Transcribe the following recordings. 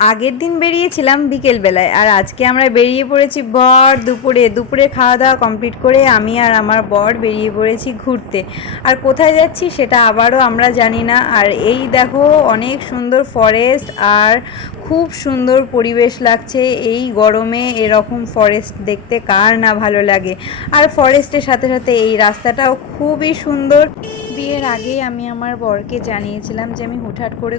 আগের দিন বেরিয়েছিলাম বিকেলবেলায়, আর আজকে আমরা বেরিয়ে পড়েছি বর দুপুরে খাওয়া দাওয়া কমপ্লিট করে আমি আর আমার বর বেরিয়ে পড়েছি ঘুরতে। আর কোথায় যাচ্ছি সেটা আবারও আমরা জানি না। আর এই দেখো অনেক সুন্দর ফরেস্ট আর খুব সুন্দর পরিবেশ লাগছে এই গরমে। এরকম ফরেস্ট দেখতে কার না ভালো লাগে। আর ফরেস্টের সাথে সাথে এই রাস্তাটাও খুবই সুন্দর। বিয়ের আগেই আমি আমার বরকে জানিয়েছিলাম যে আমি হুটহাট করে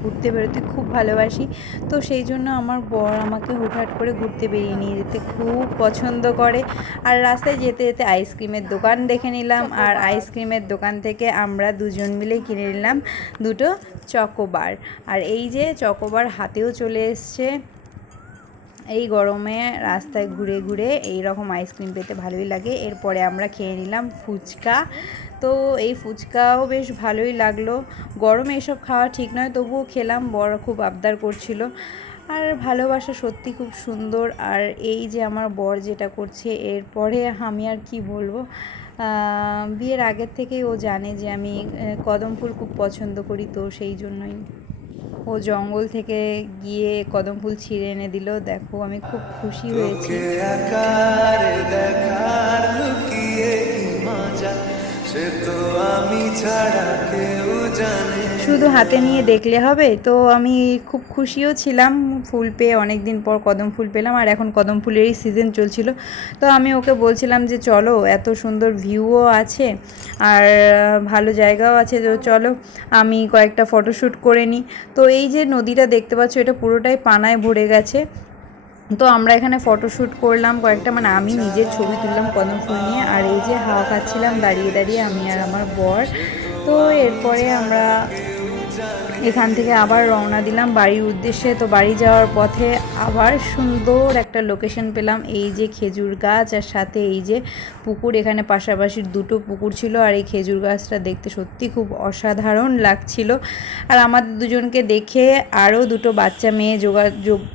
ঘুরতে বেরোতে খুব ভালোবাসি। তো সেই জন্য আমার বর আমাকে হুটহাট করে ঘুরতে বেরিয়ে নিয়ে যেতে খুব পছন্দ করে। আর রাস্তায় যেতে যেতে আইসক্রিমের দোকান দেখে নিলাম, আর আইসক্রিমের দোকান থেকে আমরা দুজন মিলে কিনে নিলাম দুটো চকোবার। আর এই যে চকোবার হাতেও চলে এসছে। এই গরমে রাস্তায় ঘুরে ঘুরে এই রকম আইসক্রিম পেতে ভালোই লাগে। এরপরে আমরা খেয়ে নিলাম ফুচকা। তো এই ফুচকাও বেশ ভালোই লাগলো। গরমে এসব খাওয়া ঠিক নয়, তবুও খেলাম, বড় খুব আবদার করছিল। আর ভালোবাসা সত্যি খুব সুন্দর। আর এই যে আমার বর যেটা করছে, এরপরে আমি আর কি বলবো। বিয়ের আগের থেকেই ও জানে যে আমি কদম ফুল খুব পছন্দ করি, তো সেই জন্যই ও জঙ্গল থেকে গিয়ে কদম ফুল ছিঁড়ে এনে দিল। দেখো আমি খুব খুশি হয়েছি। শুধু হাতে নিয়ে দেখলে হবে তো? আমি খুব খুশিও ছিলাম ফুল পেয়ে, অনেক দিন পর কদম ফুল পেলাম। আর এখন কদম ফুলেরই সিজন চলছিল। তো আমি ওকে বলছিলাম যে চলো, এত সুন্দর ভিউও আছে আর ভালো জায়গাও আছে, তো চলো আমি কয়েকটা ফটোশ্যুট করে নিই। তো এই যে নদীটা দেখতে পাচ্ছ, এটা পুরোটাই পানায় ভরে গেছে। তো আমরা এখানে ফটোশ্যুট করলাম কয়েকটা, মানে আমি নিজের ছবি তুললাম কদম ফুল নিয়ে। আর এই যে হাওয়া খাচ্ছিলাম দাঁড়িয়ে দাঁড়িয়ে আমি আর আমার বর। তো এরপরে আমরা এখান থেকে আবার রওনা দিলাম বাড়ির উদ্দেশ্যে। তো বাড়ি যাওয়ার পথে আবার সুন্দর একটা লোকেশন পেলাম, এই যে খেজুর গাছ আর সাথে এই যে পুকুর। এখানে পাশাপাশি দুটো পুকুর ছিল, আর এই খেজুর গাছটা দেখতে সত্যি খুব অসাধারণ লাগছিল। আর আমাদের দুজনকে দেখে আরও দুটো বাচ্চা মেয়ে যোগ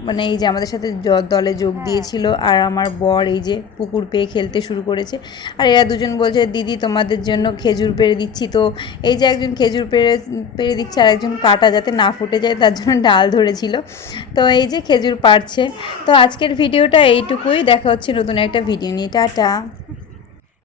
মানে এই যে আমাদের সাথে দলে যোগ দিয়েছিল। আর আমার বর এই যে পুকুর পেয়ে খেলতে শুরু করেছে। আর এরা দুজন বলছে দিদি তোমাদের জন্য খেজুর পেড়ে দিচ্ছি। তো এই যে একজন খেজুর পেড়ে দিচ্ছে, আর একজন কাটা যাতে না ফুটে যায় তার জন্য ডাল ধরেছিল। তো এই যে খেজুর পাড়ছে। তো আজকের ভিডিওটা এইটুকুই, দেখা হচ্ছে নতুন একটা ভিডিও নিয়ে। টাটা।